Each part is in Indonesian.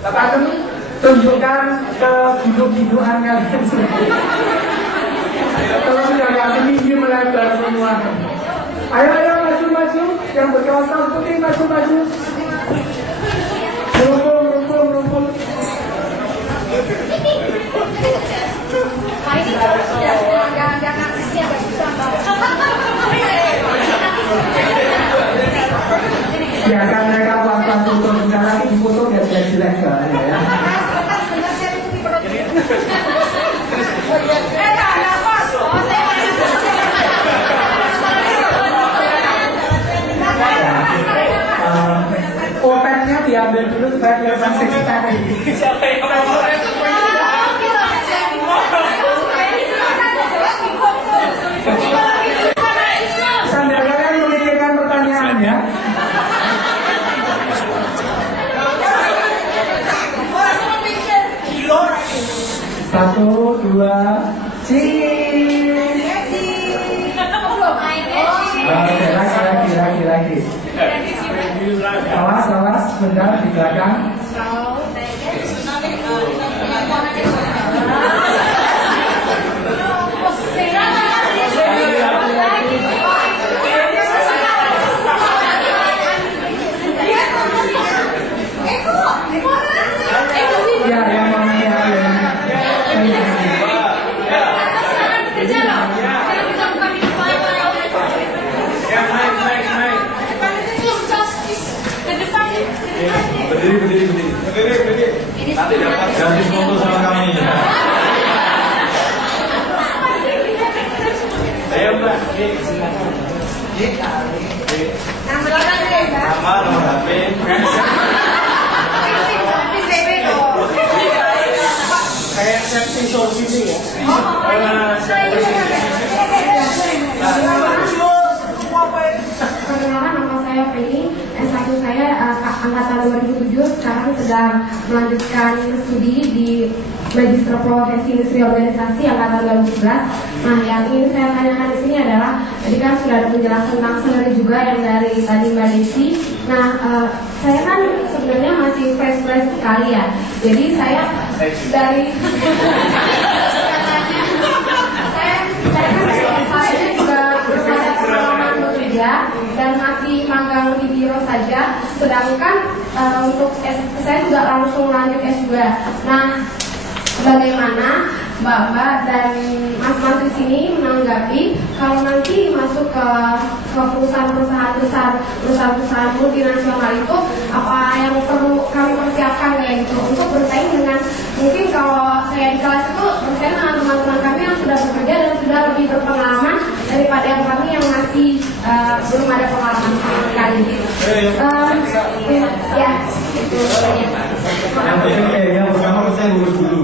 Bapak tunjukkan ke gunung-gunungan kalian sendiri. Kalau sudah nggak tinggi melebar semua. Ayo maju, yang berkawasan putih maju. Rumpul. Ini sudah agak narsisnya agak susah. Biarkan mereka pelan-pelan tutup, sebentar lagi difoto biar jelek ya. Opetnya diambil dulu supaya kelihatan seksi tadi. Siapa yang sambil kalian memikirkan pertanyaan ya. Satu, dua, lagi. Awas, bentar di belakang. Ya, yang mau Berdiri. Nanti dapat gratis foto sama kami. Ayo Mbak, silakan. Nama nomor HP. Kayak safety solusi ya. Perkenalkan, nama saya Feni. S1 saya angkatan 2007. Sekarang sedang melanjutkan studi di Magister Profesi Industri Organisasi angkatan 2011. Nah, yang ingin saya tanyakan di sini adalah tadi kan sudah ada penjelasan tentang salary juga yang dari tadi Mbak Desi. Nah, saya kan sebenarnya masih fresh sekali ya. Jadi saya dari saya juga berada pengalaman bekerja dan masih magang di biro saja. Sedangkan untuk saya juga langsung lanjut S2. Nah, bagaimana Mbak dan Mas di sini menanggapi kalau nanti masuk ke perusahaan-perusahaan besar, perusahaan-perusahaan multinasional itu apa yang perlu kami persiapkan ya gitu untuk bersaing dengan, mungkin kalau saya di kelas itu bersaing dengan teman-teman kami yang sudah bekerja dan sudah lebih berpengalaman daripada yang kami yang masih belum ada pengalaman sama sekali. Ya, itu saja. Yang pertama saya lulus dulu.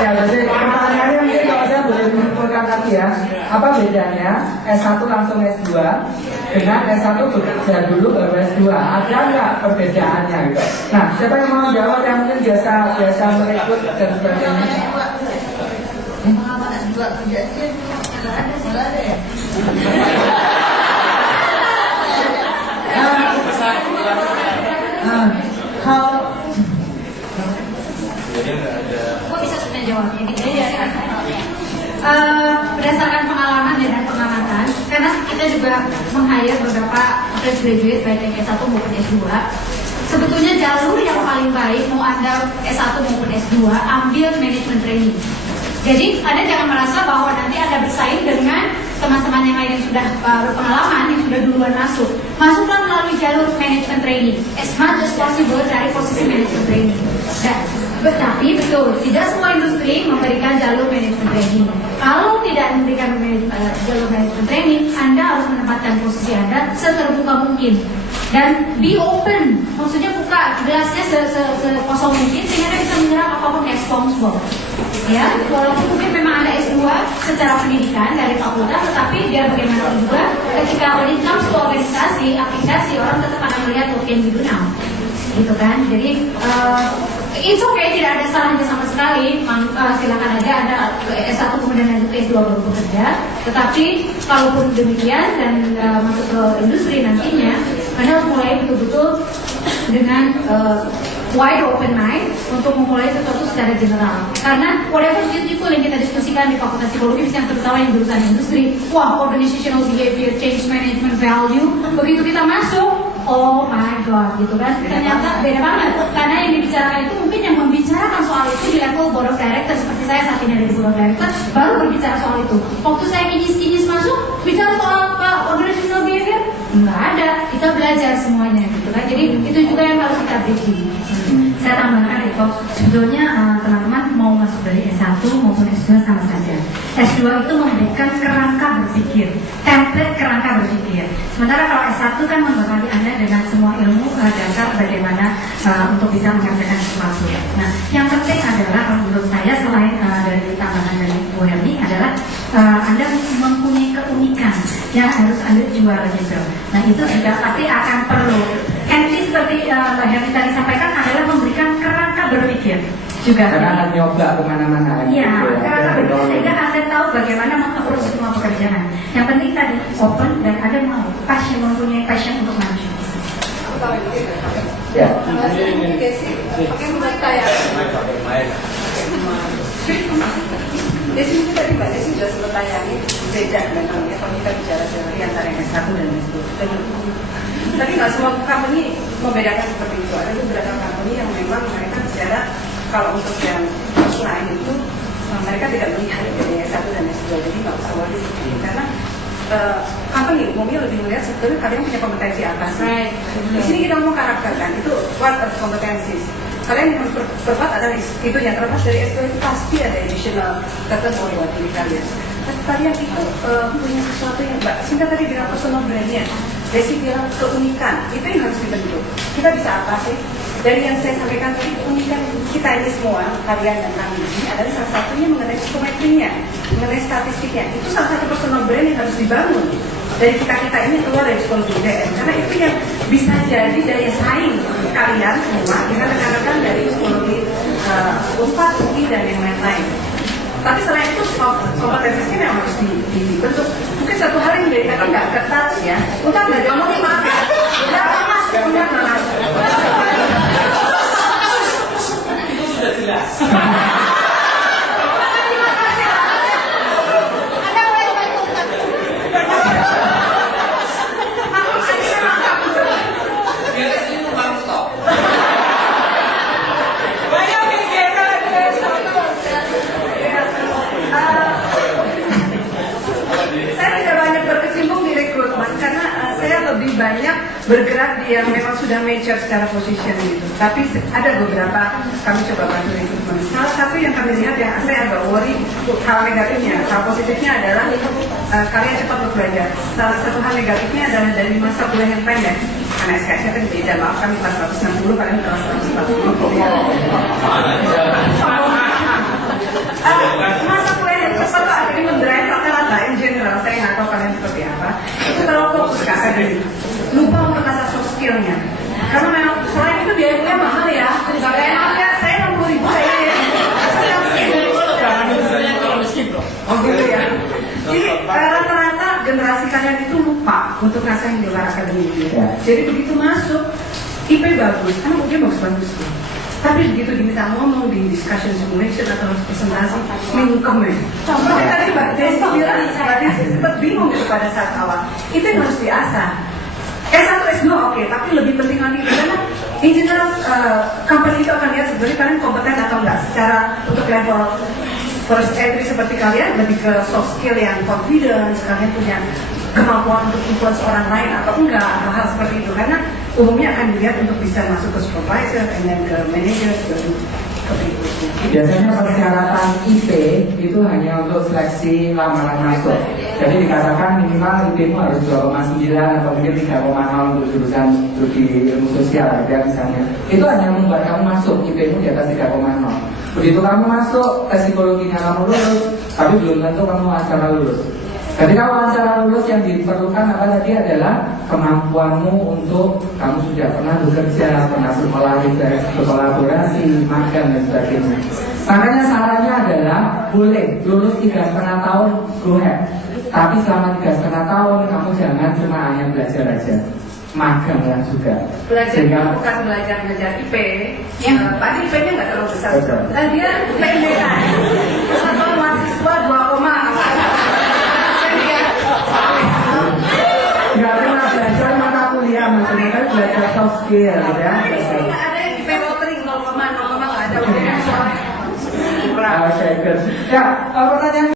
Ya, jadi pertanyaannya mungkin kalau saya boleh menyimpulkan tadi ya, apa bedanya S1 langsung S2 dengan S1 bekerja dulu baru S2? Ada nggak perbedaannya gitu? Nah, siapa yang mau jawab yang mungkin biasa merekrut dan sebagainya? S2 kerja sih nggak ada ya? Kalau gue bisa sebenarnya jawabnya gitu ya. Berdasarkan pengalaman dan pengamatan, karena kita juga meng-hire beberapa fresh graduate baik yang S1 maupun S2. Sebetulnya jalur yang paling baik mau Anda S1 maupun S2 ambil manajemen training. Jadi Anda jangan merasa bahwa nanti Anda bersaing dengan teman-teman yang lain yang sudah berpengalaman, yang sudah duluan masuk. Masuklah melalui jalur manajemen training. As much as possible dari posisi manajemen training. Tetapi betul, tidak semua industri memberikan jalur manajemen training. Kalau tidak memberikan jalur manajemen training, Anda harus menempatkan posisi Anda seterbuka mungkin. Dan be open, maksudnya buka gelasnya sekosong mungkin sehingga Anda bisa menyerap apapun yang responsible. Ya, walaupun mungkin memang ada S2 secara pendidikan dari fakultas, tetapi biar bagaimanapun juga ketika when it comes to organisasi, aplikasi, orang tetap akan melihat what can we do now, gitu kan. Jadi it's okay, tidak ada salahnya sama sekali. Silakan aja Anda S1 kemudian lanjut ke S2 baru bekerja. Tetapi kalaupun demikian dan masuk ke industri nantinya, Anda harus mulai betul-betul dengan wide open mind untuk memulai sesuatu secara general. Karena whatever beautiful yang kita diskusikan di Fakultas Psikologi, misalnya terutama yang jurusan industri, wah organizational behavior, change management value, begitu kita masuk, oh my god, gitu kan? Ternyata beda banget. Karena yang dibicarakan itu mungkin yang membicarakan soal itu di level board of director, seperti saya saat ini ada di board of director, baru berbicara soal itu. Waktu saya kinis-kinis masuk, bicara soal organizational behavior, nggak ada. Kita belajar semuanya, gitu kan? Jadi itu juga yang harus kita bridging. Saya tambahkan itu, sebetulnya teman-teman mau masuk dari S1 maupun S2 sama saja. S2 itu memberikan kerangka berpikir, template kerangka berpikir. Sementara kalau S1 kan membekali Anda dengan semua ilmu dasar bagaimana untuk bisa mengerjakan sesuatu. Nah, yang penting adalah menurut saya selain dari tambahan dari Bu Herni adalah Anda mempunyai keunikan yang harus Anda jual gitu. Nah, itu juga pasti akan perlu. Nanti seperti Mbak Herni tadi sampaikan adalah memberikan kerangka berpikir juga. Karena akan nyoba kemana-mana. Iya, kerangka berpikir sehingga Anda tahu bagaimana mengapproach semua pekerjaan. Yang penting tadi open dan Anda mau passion, mempunyai passion untuk maju. Ya. Pakai mic ya. Desi itu tadi Mbak Desi sudah sempat tanyanya beda memangnya kalau kita bicara teori antara yang S1 dan S2. Tapi nggak semua company membedakan seperti itu. Ada beberapa company yang memang mereka bicara kalau untuk yang first line itu mereka tidak melihat dari S1 dan S2. Jadi nggak usah worry seperti itu. Karena company umumnya lebih melihat sebetulnya kalian punya kompetensi apa sih. Di sini kita mau karakter kan, itu what are competencies. Kalian yang berbuat adalah itu yang terlepas dari S2 itu pasti ada additional tertentu buat diri kalian. Tapi kalian itu punya sesuatu yang Mbak Sinta tadi bilang personal brand-nya, Desi bilang keunikan, itu yang harus dibentuk. Kita bisa apa sih? Dari yang saya sampaikan tadi, keunikan kita ini semua, kalian dan kami ini adalah salah satunya mengenai psikometrinya, mengenai statistiknya. Itu salah satu personal brand yang harus dibangun dari kita ini keluar dari psikologi UGM. Karena itu yang bisa jadi daya saing kalian semua dengan rekan-rekan dari psikologi Unpad, UI dan yang lain-lain. Tapi selain itu kompetensi yang harus dibentuk. Mungkin satu hal yang dari tadi nggak ketat ya. Unpad nggak ngomongin maaf ya. Udah mas, udah mas. Itu sudah jelas. Lebih banyak bergerak di yang memang sudah major secara position gitu. Tapi ada beberapa kami coba bantu recruitment. Salah satu yang kami lihat yang saya agak worry hal negatifnya, hal positifnya adalah kalian cepat belajar. Salah satu hal negatifnya adalah dari masa kuliah yang pendek. Karena SKS kan beda, maaf kami kelas 160, kalian kelas 140. Masa kuliah yang cepat tuh akhirnya mendrive rata-rata in general, saya nggak tahu kalian seperti apa. Itu terlalu fokus ke akademik, lupa untuk asas soft skillnya. Karena memang selain itu biayanya mahal ya. Nggak enak ya, saya 60.000 saya ya. Oh gitu ya. Jadi rata-rata generasi kalian itu lupa untuk ngasain di luar akademik. Jadi begitu masuk IP bagus, karena mungkin bagus-bagus tuh. Tapi begitu diminta ngomong di discussion simulation atau presentasi, mingkem ya. Contohnya tadi Mbak Desi bilang, Mbak Desi sempat bingung gitu pada saat awal. Itu yang harus diasah. S1, S2 oke, tapi lebih penting lagi karena in general company itu akan lihat sebenarnya kalian kompeten atau enggak secara untuk level first entry seperti kalian lebih ke soft skill yang confidence, kalian punya kemampuan untuk influence orang lain atau enggak, hal-hal seperti itu. Karena umumnya akan dilihat untuk bisa masuk ke supervisor dan ke manager seperti itu. Biasanya persyaratan IP itu hanya untuk seleksi lamaran masuk. Jadi dikatakan minimal IP-mu harus 2,9 atau mungkin 3,0 untuk jurusan studi ilmu sosial ya misalnya. Itu hanya membuat kamu masuk, IP-mu di atas 3,0. Begitu kamu masuk, tes psikologinya kamu lulus, tapi belum tentu kamu wawancara lulus. Ketika wawancara lulus yang diperlukan apa tadi adalah kemampuanmu untuk kamu sudah pernah bekerja, pernah berkolaborasi, magang dan sebagainya. Makanya sarannya adalah boleh lulus 3,5 tahun, go ahead. Tapi selama 3,5 tahun kamu jangan cuma hanya belajar aja. magang lah juga. Belajar bukan belajar IP, Pak IP-nya nggak terlalu besar. Dan dia PMDK, satu mahasiswa 2 koma. Nggak pernah belajar mata kuliah, maksudnya kan belajar soft skill, ya. Nggak ada yang IP rotring 0,0 nggak ada. Oke, good. Ya, pertanyaan